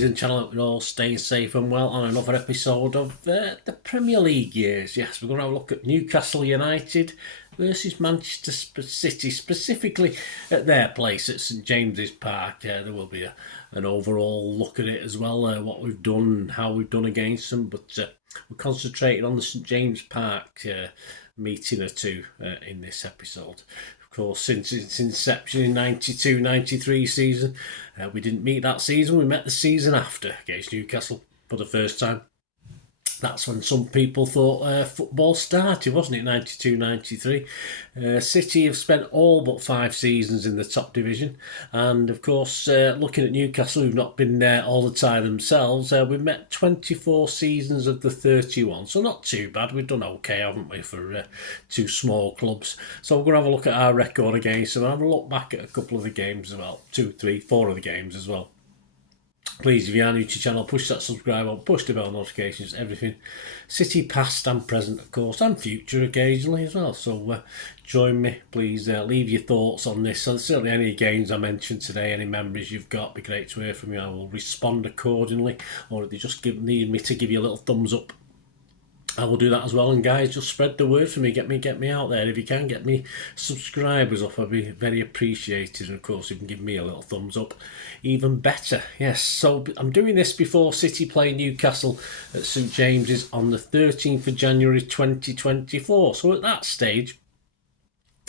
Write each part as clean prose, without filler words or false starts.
ladies and gentlemen, we're all staying safe and well on another episode of the Premier League years. Yes, we're going to have a look at Newcastle United versus Manchester City, specifically at their place at St James's Park. There will be an overall look at it as well, what we've done, how we've done against them, but we're concentrating on the St James's Park meeting or two in this episode. Of course, since its inception in 92-93 season, we didn't meet that season. We met the season after against Newcastle for the first time. That's when some people thought football started, wasn't it? 92-93. City have spent all but 5 seasons in the top division, and of course, looking at Newcastle, who've not been there all the time themselves, we've met 24 seasons of the 31, so not too bad. We've done okay, haven't we, for 2 small clubs? So we're going to have a look at our record against them and have a look back at a couple of the games as well, 2, 3, 4 of the games as well. Please, if you are new to the channel, push that subscribe button, push the bell notifications, everything. City past and present, of course, and future occasionally as well. So join me, please. Leave your thoughts on this. And certainly any games I mentioned today, any memories you've got, be great to hear from you. I will respond accordingly. Or if you just need me to give you a little thumbs up, I will do that as well. And guys, just spread the word for me. Get me out there. If you can get me subscribers up, I'd be very appreciated. And of course, if you can give me a little thumbs up, even better. Yes, so I'm doing this before City play Newcastle at St James's on the 13th of January 2024. So at that stage,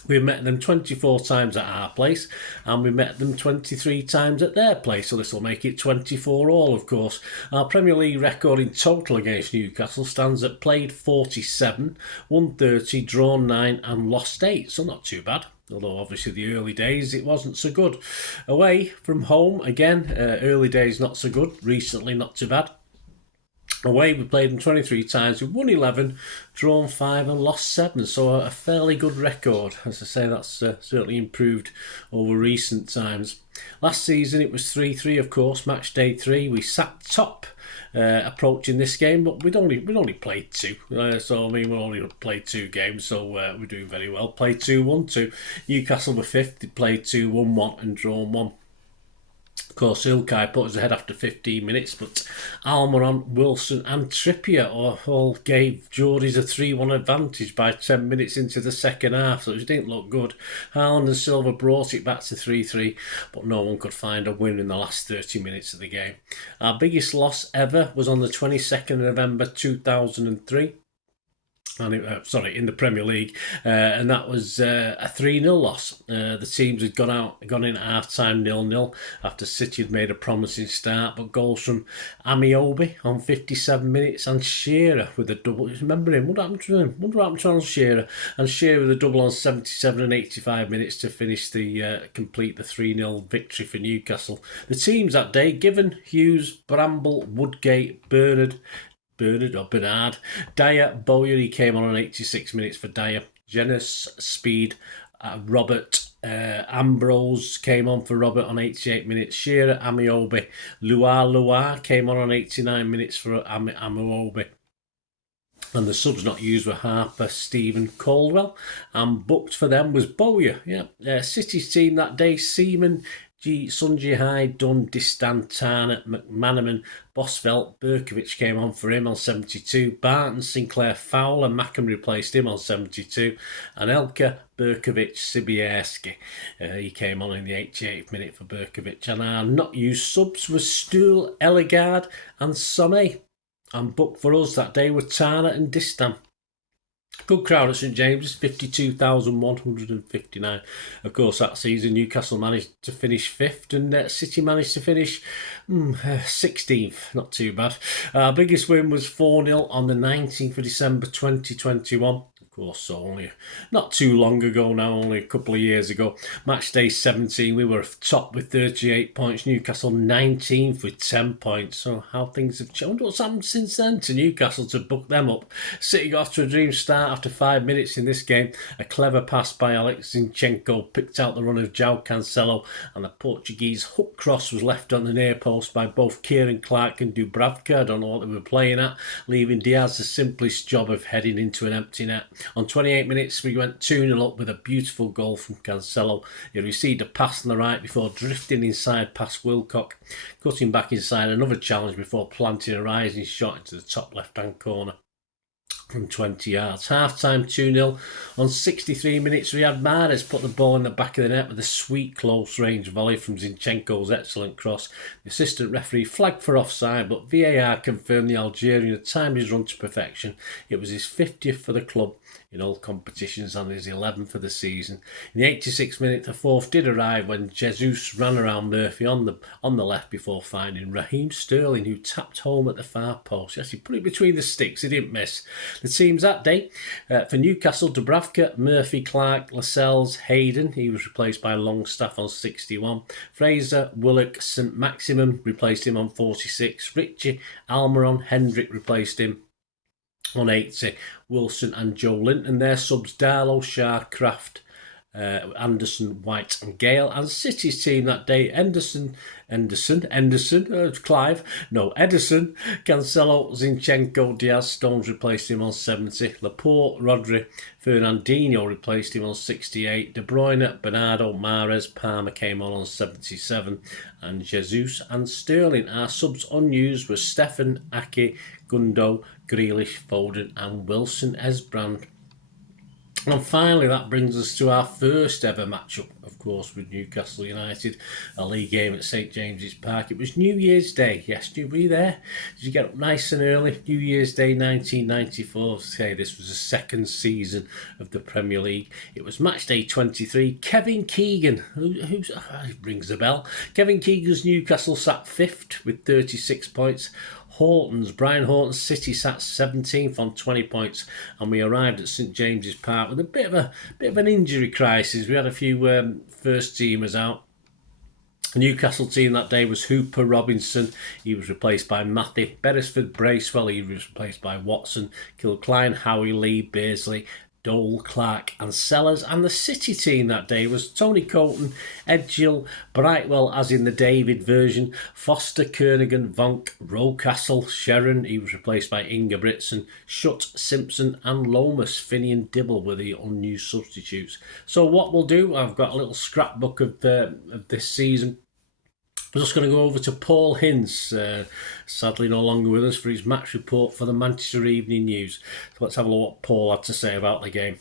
we've met them 24 times at our place, and we met them 23 times at their place, so this will make it 24 all, of course. Our Premier League record in total against Newcastle stands at played 47, won 30, drawn 9 and lost 8, so not too bad. Although obviously the early days it wasn't so good. Away from home, again, early days not so good, recently not too bad. Away, we played them 23 times. We've won 11, drawn 5 and lost 7. So a fairly good record. As I say, that's certainly improved over recent times. Last season it was 3-3, of course, match day 3. We sat top approaching this game, but we'd only played 2. So, I mean, we only played 2 games, so we're doing very well. Played 2, won 2. Newcastle were 5th. They played 2, won 1 and drawn 1. Of course, Ilkay put us ahead after 15 minutes, but Almiron, Wilson and Trippier all gave Geordies a 3-1 advantage by 10 minutes into the second half, so it didn't look good. Haaland and Silva brought it back to 3-3, but no one could find a win in the last 30 minutes of the game. Our biggest loss ever was on the 22nd of November 2003. In the Premier League, and that was a 3-0 loss. The teams had gone in at half-time 0-0 after City had made a promising start, but goals from Amiobi on 57 minutes and Shearer with a double. Remember him? What happened to him? Wonder what happened to Alan Shearer? And Shearer with a double on 77 and 85 minutes to finish complete the 3-0 victory for Newcastle. The teams that day: Given, Hughes, Bramble, Woodgate, Bernard, Dyer, Bowyer. He came on 86 minutes for Dyer. Jenas, Speed, Robert, Ambrose came on for Robert on 88 minutes. Shearer, Amiobi, Luar came on 89 minutes for Amiobi. And the subs not used were Harper, Stephen, Caldwell, and booked for them was Bowyer. Yeah, City's team that day: Seaman, Sunji Hyde, Dunn, Distan, Tarnett, McManaman, Bosvelt, Berkovic came on for him on 72, Barton, Sinclair, Fowler, Mackham replaced him on 72, and Elka, Berkovic, Sibierski. He came on in the 88th minute for Berkovic. And our not used subs were Stuhl, Ellegard and Sonny. And booked for us that day were Tarnett and Distan. Good crowd at St James's, 52,159. Of course, that season Newcastle managed to finish 5th and City managed to finish 16th. Not too bad. Our biggest win was 4-0 on the 19th of December 2021. Of course, so only not too long ago now, only a couple of years ago. Match day 17, we were top with 38 points. Newcastle 19th with 10 points. So how things have changed. What's happened since then to Newcastle to book them up? City got off to a dream start after 5 minutes in this game. A clever pass by Alex Zinchenko picked out the run of João Cancelo, and the Portuguese hook cross was left on the near post by both Kieran Clark and Dubravka. I don't know what they were playing at, leaving Diaz the simplest job of heading into an empty net. On 28 minutes, we went 2-0 up with a beautiful goal from Cancelo. He received a pass on the right before drifting inside past Wilcock, cutting back inside another challenge before planting a rising shot into the top left-hand corner from 20 yards. Half-time 2-0. On 63 minutes, Riyad Mahrez put the ball in the back of the net with a sweet close-range volley from Zinchenko's excellent cross. The assistant referee flagged for offside, but VAR confirmed the Algerian had timed his run to perfection. It was his 50th for the club in all competitions and his 11th for the season. In the 86th minute, the fourth did arrive when Jesus ran around Murphy on the left before finding Raheem Sterling, who tapped home at the far post. Yes, he put it between the sticks, he didn't miss. The teams that day, for Newcastle, Dubravka, Murphy, Clark, Lascelles, Hayden, he was replaced by Longstaff on 61. Fraser, Willock, St Maximum replaced him on 46. Ritchie, Almiron, Hendrick replaced him on 80. Wilson and Joe Linton, their subs Darlow, Shah, Kraft, Anderson, White and Gale. And City's team that day, Edison, Clive, no, Edison, Cancelo, Zinchenko, Diaz, Stones replaced him on 70. Laporte, Rodri, Fernandinho replaced him on 68. De Bruyne, Bernardo, Mahrez, Palmer came on 77. And Jesus and Sterling. Our subs unused were Stefan, Ake, Gundo, Grealish, Foden and Wilson Esbrand. And finally, that brings us to our first ever matchup, of course, with Newcastle United, a league game at St James's Park. It was New Year's Day. Yes, were you there? Did you get up nice and early? New Year's Day 1994. Say this was the second season of the Premier League. It was match day 23. Kevin Keegan, who's rings a bell. Kevin Keegan's Newcastle sat 5th with 36 points. Brian Horton's City sat 17th on 20 points, and we arrived at St James's Park with a bit of an injury crisis. We had a few first teamers out. The Newcastle team that day was Hooper Robinson, he was replaced by Matthew. Beresford Bracewell, he was replaced by Watson. Kilcline, Howie, Lee, Beardsley, Dole, Clark and Sellers. And the City team that day was Tony Colton, Edgill, Brightwell as in the David version, Foster, Kernigan, Vonk, Rocastle, Sharon, he was replaced by Ingebrigtsen, Shutt, Simpson and Lomas. Finney and Dibble were the unused substitutes. So what we'll do, I've got a little scrapbook of this season. We're just going to go over to Paul Hinds, sadly no longer with us, for his match report for the Manchester Evening News. So let's have a look what Paul had to say about the game.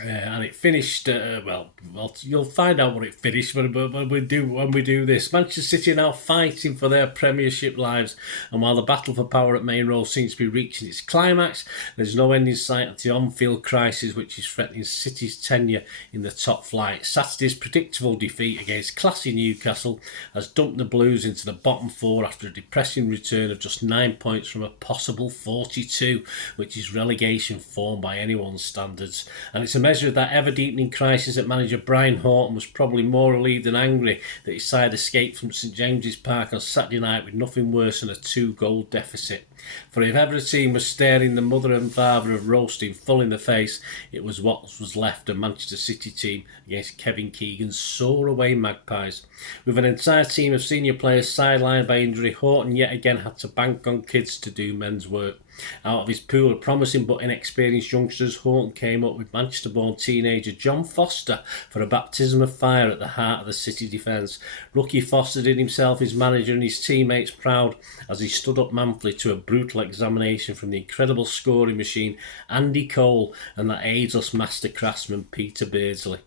And it finished, well, you'll find out what it finished when we do this. Manchester City are now fighting for their Premiership lives, and while the battle for power at Main Road seems to be reaching its climax, there's no end in sight of the on-field crisis which is threatening City's tenure in the top flight. Saturday's predictable defeat against classy Newcastle has dumped the Blues into the bottom four after a depressing return of just 9 points from a possible 42, which is relegation form by anyone's standards. And it's a measure of that ever-deepening crisis that manager Brian Horton was probably more relieved than angry that his side escaped from St James's Park on Saturday night with nothing worse than a 2-goal deficit. For if ever a team was staring the mother and father of roasting full in the face, it was what was left of Manchester City team against Kevin Keegan's sore away Magpies. With an entire team of senior players sidelined by injury, Horton yet again had to bank on kids to do men's work. Out of his pool of promising but inexperienced youngsters, Horton came up with Manchester-born teenager John Foster for a baptism of fire at the heart of the City defence. Rookie Foster did himself, his manager and his teammates proud as he stood up manfully to a brutal examination from the incredible scoring machine Andy Cole and that ageless master craftsman Peter Beardsley.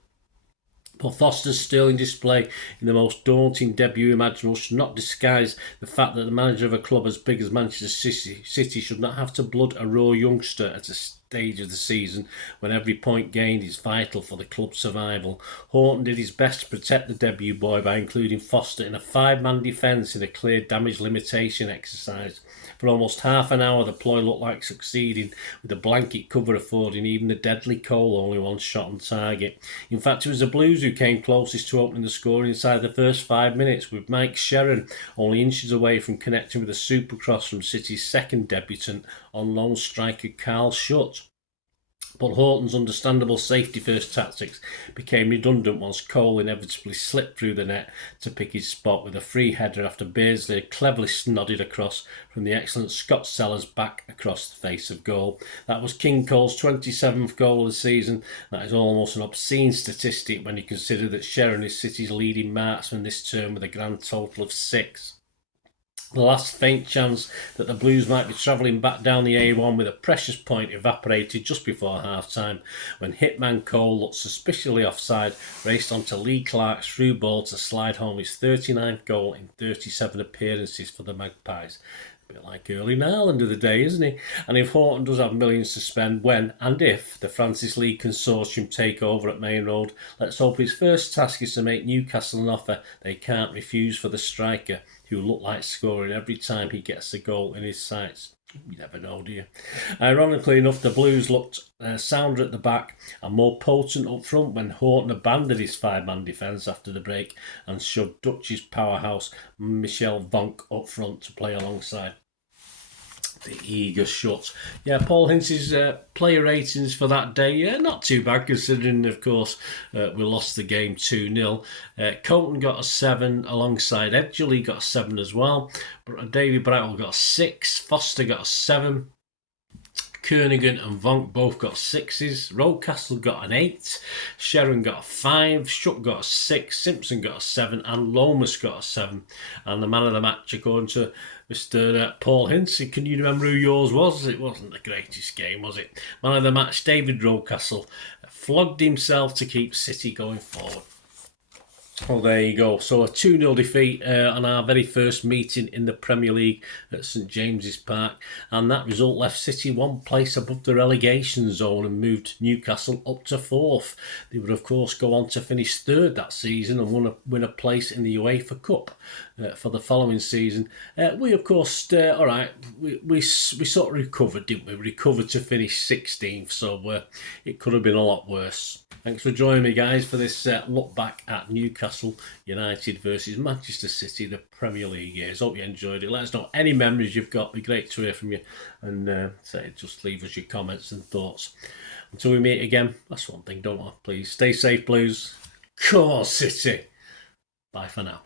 But Foster's sterling display in the most daunting debut imaginable should not disguise the fact that the manager of a club as big as Manchester City should not have to blood a raw youngster at a stage of the season when every point gained is vital for the club's survival. Horton did his best to protect the debut boy by including Foster in a 5-man defence in a clear damage limitation exercise. For almost half an hour the ploy looked like succeeding, with the blanket cover affording even the deadly Cole only one shot on target. In fact, it was the Blues who came closest to opening the score inside the first 5 minutes, with Mike Sheron only inches away from connecting with a supercross from City's second debutant on loan striker Carl Shutt. But Horton's understandable safety-first tactics became redundant once Cole inevitably slipped through the net to pick his spot with a free header after Beardsley had cleverly snodded across from the excellent Scott Sellers back across the face of goal. That was King Cole's 27th goal of the season. That is almost an obscene statistic when you consider that Sharon is City's leading marksman this term with a grand total of 6. The last faint chance that the Blues might be travelling back down the A1 with a precious point evaporated just before half-time when hitman Cole looked suspiciously offside, raced onto Lee Clark's through ball to slide home his 39th goal in 37 appearances for the Magpies. A bit like Erling Haaland of the day, isn't he? And if Horton does have millions to spend when and if the Francis League Consortium take over at Main Road, let's hope his first task is to make Newcastle an offer they can't refuse for the striker, who looked like scoring every time he gets a goal in his sights. You never know, do you? Ironically enough, the Blues looked sounder at the back and more potent up front when Horton abandoned his 5-man defence after the break and shoved Dutch's powerhouse Michel Vonk up front to play alongside the eager shot. Yeah, Paul Hince's player ratings for that day, not too bad considering, of course, we lost the game 2-0. Colton got a 7 alongside Edgerley, got a 7 as well. Davy Brightwell got a 6, Foster got a 7. Kernigan and Vonk both got 6s. Rocastle got an 8. Sharon got a 5. Shuck got a 6. Simpson got a 7. And Lomas got a 7. And the man of the match, according to Mr. Paul Hince, can you remember who yours was? It wasn't the greatest game, was it? Man of the match, David Rocastle, flogged himself to keep City going forward. Well, there you go. So a 2-0 defeat on our very first meeting in the Premier League at St James's Park. And that result left City one place above the relegation zone and moved Newcastle up to 4th. They would, of course, go on to finish 3rd that season and win a place in the UEFA Cup for the following season. We, of course, we sort of recovered, didn't we? We recovered to finish 16th, so it could have been a lot worse. Thanks for joining me, guys, for this look back at Newcastle United versus Manchester City, the Premier League years. Hope you enjoyed it. Let us know any memories you've got. It'd be great to hear from you. And just leave us your comments and thoughts. Until we meet again, that's one thing, don't I? Please stay safe, Blues. Come on, City. Bye for now.